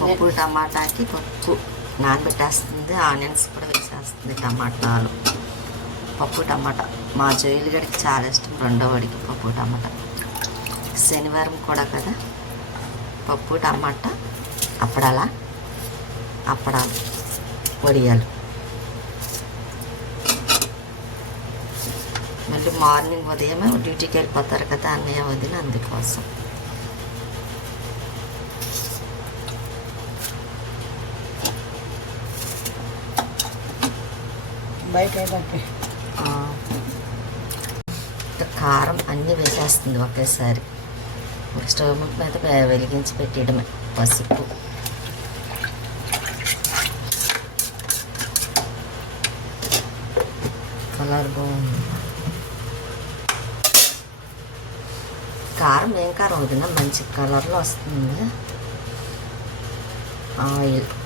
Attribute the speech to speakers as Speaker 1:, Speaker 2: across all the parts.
Speaker 1: పప్పు టమాటాకి పప్పు. నానబెట్టేస్తుంది ఆనియన్స్ కూడా వేసేస్తుంది టమాటాలు. పప్పు టమాటా. మా జైలు గడికి చాలా ఇష్టం రెండో వాడికి పప్పు టమాటా. శనివారం కూడా కదా? పప్పు టమాటా అప్పుడలా? అప్పడాలు వడియాలు. మళ్ళీ మార్నింగ్ ఉదయమే డ్యూటీకి వెళ్ళిపోతారు కదా అన్నయ్య వదిన అందుకోసం
Speaker 2: బయట ఏంటంటే
Speaker 1: ఆ, ఇంత కారం అన్నీ వేసేస్తుంది ఒకేసారి. స్టవ్ మీద వెలిగించి పెట్టేయడమే పసుపు. కలర్ బాగుంది. కారం ఏం కారం వదిన? మంచి కలర్లో వస్తుంది. ఆయిల్.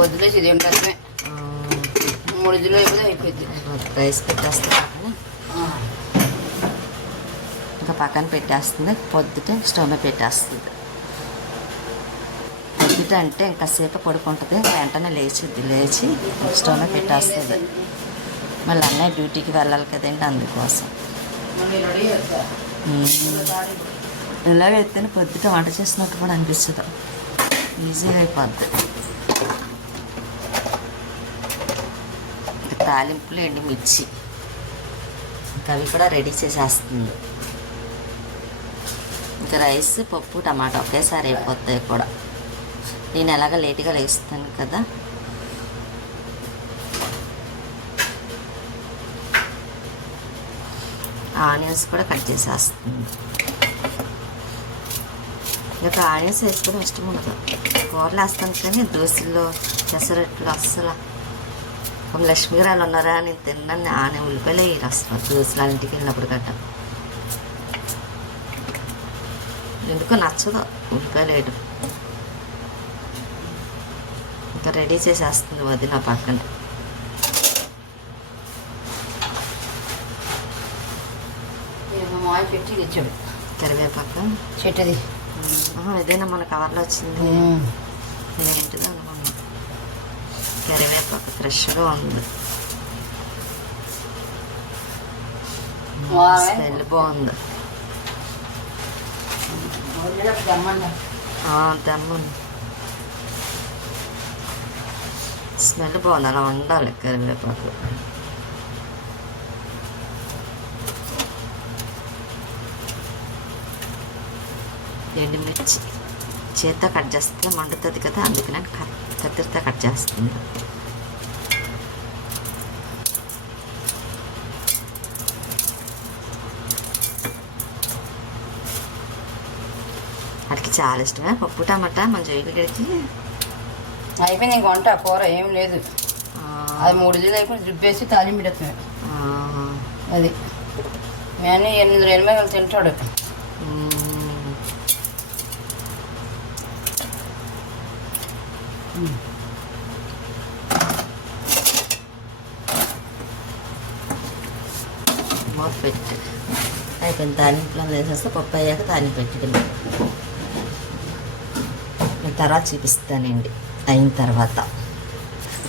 Speaker 2: వదిలేసి ఇది ఏంటంటే
Speaker 1: ఆ,
Speaker 2: మూడు అయిపోతే అయిపోయింది.
Speaker 1: రైస్ పెట్టేస్తాను ఇంకా పక్కన పెట్టేస్తుంది. పొద్దుట స్టవ్ మీద పెట్టేస్తుంది. పొద్దుట అంటే ఇంకా సేపు పడుకుంటుంది. వెంటనే లేచిద్ది లేచి స్టవ్ మీద పెట్టేస్తుంది. మళ్ళీ అన్నయ్య డ్యూటీకి వెళ్ళాలి కదండి అందుకోసం. ఎలాగైతేనే పొద్దుట వంట చేసినట్టు కూడా అనిపిస్తుంది ఈజీగా అయిపోద్ది. తాలింపులు ఎండుమిర్చి ఇంకా అవి కూడా రెడీ చేసేస్తుంది. ఇంకా రైస్ పప్పు టమాటా ఒకేసారి అయిపోతాయి కూడా. నేను ఎలాగ లేట్గా లేస్తాను కదా. ఆనియన్స్ కూడా కట్ చేసేస్తుంది. ఇక ఆనియన్స్ వేసుకోవడం ఇష్టం ఉండదు. కూరలు వేస్తాను కానీ దోశల్లో పెసరట్లు అస్సలు ఒక లక్ష్మీరాలు ఉన్నారా? అని తిన్నాను. ఆనే ఉల్లిపాయలే వేయరు అసలు దోశలు వాళ్ళ ఇంటికి వెళ్ళినప్పుడు గట్ట. ఎందుకో నచ్చదు ఉల్లిపాయలు వేయడం. ఇంకా రెడీ చేసేస్తుంది వదిన పక్కన.
Speaker 2: మాయ పెట్టి తెచ్చాడు.
Speaker 1: కరివేపాకు.
Speaker 2: చెట్టుది.
Speaker 1: ఇదేనా మన కవర్లో వచ్చింది? అనుకున్నా కరివేపాకు ఫ్రెష్గా ఉంది. స్మెల్ బాగుంది దమ్ముంది స్మెల్ బాగుంది అలా ఉండాలి కరివేపాకు ఎండుమిర్చి చేత్తో కట్ చేస్తే మండుతుంది కదా అందుకని కట్ కత్తిరితో కట్ చేస్తుంది వాడికి చాలా ఇష్టమే పప్పు టమాటా మన జైలు గడికి
Speaker 2: అయిపోయింది ఇంక వంట కూర ఏం లేదు అది మూడు దిలు అయిపోయి దుబ్బేసి తాలింపు పెడుతున్నాడు అది మేము ఎనిమిది ఎనిమిది కలిసి తింటాడు
Speaker 1: పెట్టి అయిపోయింది. తాలింపులో వేసేస్తే పప్పు అయ్యాక తాలింపు పెట్టుకుని నేను తర్వాత చూపిస్తానండి. అయిన తర్వాత.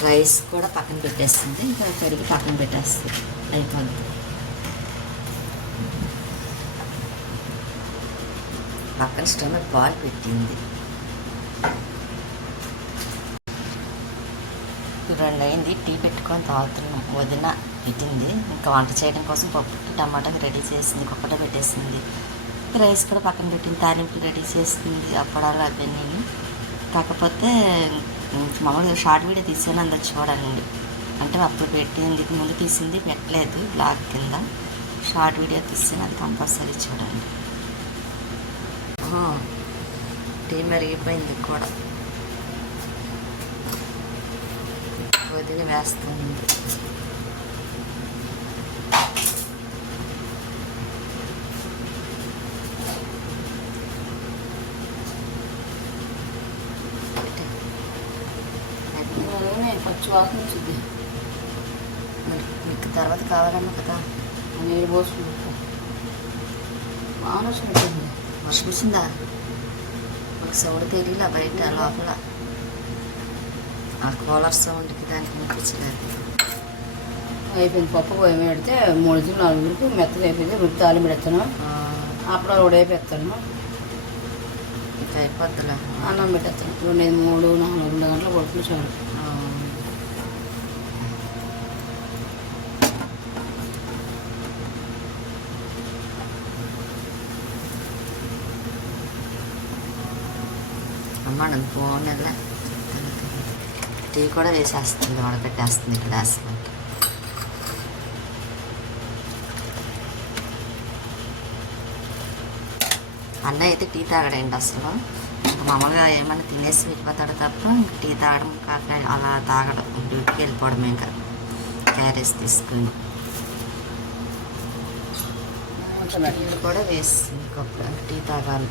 Speaker 1: రైస్ కూడా పక్కన పెట్టేస్తుంది. ఇంకా కడిగి పక్కన పెట్టేస్తుంది. అయిపోద్ది పక్కన స్టవ్ మీద పాలు పెట్టింది. రెండు అయింది. టీ పెట్టుకొని తాగుతున్నాం. వదిన పెట్టింది. ఇంకా వంట చేయడం కోసం పప్పుకి టమాటాకి రెడీ చేసింది. కుక్కట పెట్టేసింది. రైస్ కూడా పక్కన పెట్టింది. తాలింపు రెడీ చేసింది. అప్పడాలు అవన్నీ. కాకపోతే మామూలుగా షార్ట్ వీడియో తీసాను. అందరు చూడండి అంటే అప్పుడు పెట్టింది ముందు తీసింది. పెట్టలేదు. బ్లాగ్ కింద షార్ట్ వీడియో తీసాను. అది కంపల్సరీ చూడండి. టీ మరిగిపోయింది కూడా. వదిలి వేస్తుంది
Speaker 2: పచ్చి వాసన వచ్చింది
Speaker 1: మరి మీకు తర్వాత కావాలన్నా కదా?
Speaker 2: నీళ్ళు పోసుకుంటా బాగా వచ్చినట్టుంది
Speaker 1: వర్షం వచ్చిందా ఒక సౌడు తెలియలే బయట లోపల. ఆ కూలర్ సౌండ్కి దానికి వినిపించలేదు
Speaker 2: అయిపోయింది పప్పు పోయి పెడితే మూడు జిల్లు నాలుగురికి మెత్తగా అయిపోయింది. తాలింపు పెడతాను. అప్పుడు ఉడైపెత్తాను
Speaker 1: ఇంకా అయిపోద్దులే.
Speaker 2: అన్నం పెట్టేస్తాను. రెండు మూడు నాలుగు రెండు గంటలు పడుతుంది చాలు.
Speaker 1: అమ్మ నన్ను ఫోన్ టీ కూడా వేసేస్తుంది వడపెట్టేస్తుంది గ్లాస్లో అన్న అయితే టీ తాగడండి అసలు? ఇంకా మామూలుగా ఏమైనా తినేసి వెళ్ళిపోతాడు తప్ప ఇంక టీ తాగడం కాక అలా తాగడం డ్యూటీకి వెళ్ళిపోవడం ఇంకా. క్యారేజ్ తీసుకుని. కూడా వేసి ఇంకొక టీ తాగాలి.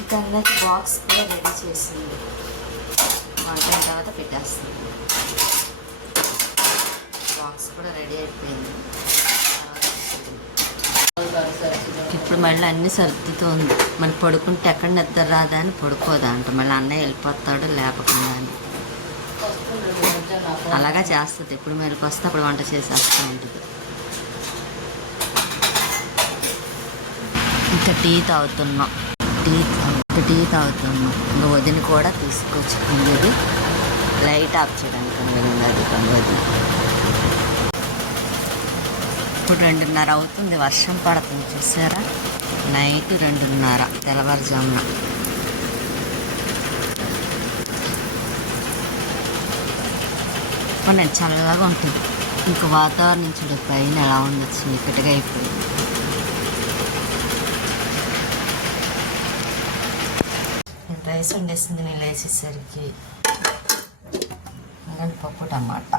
Speaker 1: ఇంకా అన్నకి బాక్స్ కూడా రెడీ చేసింది. వంట తర్వాత పెట్టేస్తుంది బాక్స్ కూడా రెడీ అయిపోయింది. ఇప్పుడు మళ్ళీ అన్ని సర్దుతోంది. మళ్ళీ పడుకుంటే ఎక్కడ నిద్ర రాదా అని పడుకోదా అంట మళ్ళీ అన్నయ్య వెళ్ళిపోతాడు లేపకుండా అని అలాగా చేస్తుంది. ఎప్పుడు మేరకు వస్తే అప్పుడు వంట చేసేస్తూ ఉంటుంది. ఇంకా టీ తాగుతున్నాం. టీ టీ తాగుతున్నాం ఇంకా వదిన కూడా తీసుకొచ్చుకుంది ఇది లైట్ ఆఫ్ చేయడానికి వెళ్ళింది అది కొండది ఇప్పుడు రెండున్నర అవుతుంది వర్షం పడుతుంది చూసారా? నైట్ రెండున్నర తెల్లవారుజామున. నేను చల్లగా ఉంటుంది ఇంక వాతావరణం చూడ పైన ఎలా ఉంది చీకటిగా అయిపోయింది. రైస్ వండేసింది నేను లేచేసరికి. పప్పు టమాటా.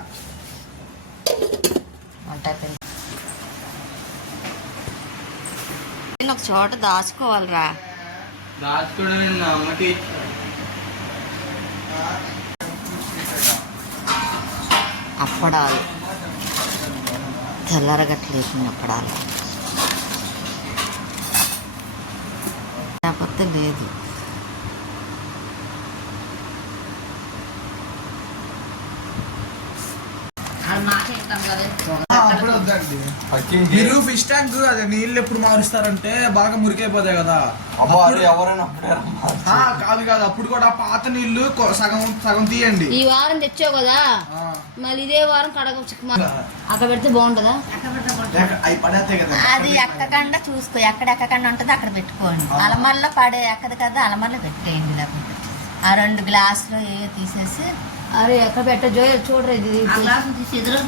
Speaker 1: వంట నేను ఒక చోట దాచుకోవాలిరా.
Speaker 3: దాచుకోవడం నా అమ్మకి.
Speaker 1: అప్పడాలు. తెల్లరగట్లేదు అప్పడాలు. లేకపోతే లేదు
Speaker 4: అప్పుడు వద్దండి మీరు ఫిష్ ట్యాంక్ అదే నీళ్ళు ఎప్పుడు మారుస్తారంటే బాగా మురికైపోతాయి కదా. అప్పుడు-
Speaker 3: ఎవరైనా
Speaker 4: కాదు కాదు. అప్పుడు కూడా పాత నీళ్ళు సగం సగం తీయండి.
Speaker 2: ఈ వారం తెచ్చావు కదా?
Speaker 4: ఆ.
Speaker 2: మళ్ళీ ఇదే వారం కడగ అక్కడ పెడితే బాగుంటుందా?
Speaker 1: అది ఎక్కకుండా చూసుకో. ఎక్కడ ఎక్కకుండా ఉంటుందో అక్కడ పెట్టుకోండి. అలమర్లో పడే ఎక్కదు కదా అలమర్లో పెట్టేయండి లేకపోతే. ఆ రెండు గ్లాసులు ఏ తీసేసి
Speaker 2: అరే ఎక్కడ పెట్ట జోయ చూడరు ఇది?
Speaker 1: తీసి ఎదురు
Speaker 4: అదే కాదు, తీసి
Speaker 1: ఆ,
Speaker 4: తిరిగేసి
Speaker 1: పెడతాం.
Speaker 4: అలా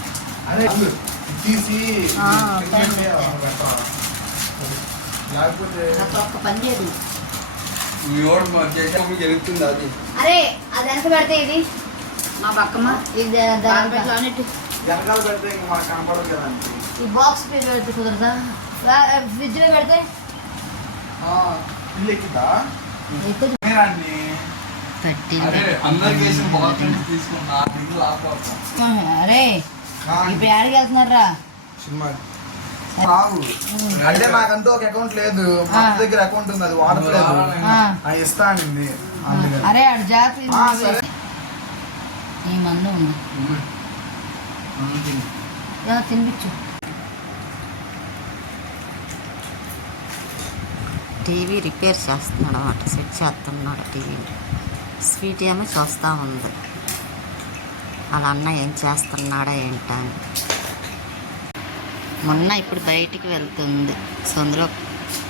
Speaker 4: పెట్టాలా? లేకపోతే
Speaker 1: ఒక్క పని చేయదు
Speaker 3: జరుగుతుంది అది.
Speaker 2: అరే అది వెనక పెడితే ఇది? మా పక్కమ్మ ఇది దాని
Speaker 4: వెనకాల పెడితే కనపడదు కదండి
Speaker 2: ఈ బాక్స్ మీద పెడితే కుదరదా? ఫ్రిడ్జ్లో పెడితే?
Speaker 4: ఆ, ఇల్లు
Speaker 3: అందరికి వేసిన బాక్స్ నుంచి తీసుకున్నా
Speaker 2: అరే ఇప్పుడు ఎక్కడికి వెళ్తున్నారా
Speaker 4: సినిమా. రావు అంటే నాకంటూ ఒక అకౌంట్ లేదు. మా అత్త దగ్గర అకౌంట్ ఉంది అది వాడట్లేదు ఇస్తా అందుకని.
Speaker 2: అరే ఈ మందు తినిపించు.
Speaker 1: టీవీ రిపేర్ చేస్తున్నాడు అన్నమాట. సెట్ చేస్తున్నాడు టీవీ. స్వీట్ ఏమో చూస్తూ ఉంది. వాళ్ళ అన్న ఏం చేస్తున్నాడా ఏంటా అని. మొన్న ఇప్పుడు బయటికి వెళ్తుంది. సో అందులో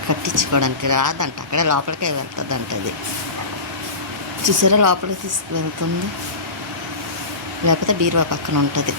Speaker 1: కట్టించుకోవడానికి రాదంట. అక్కడే లోపలికే వెళ్తుంది అంట అది. చూసారా లోపలికి తీసుకు వెళ్తుంది? లేకపోతే బీరువా పక్కన ఉంటుంది.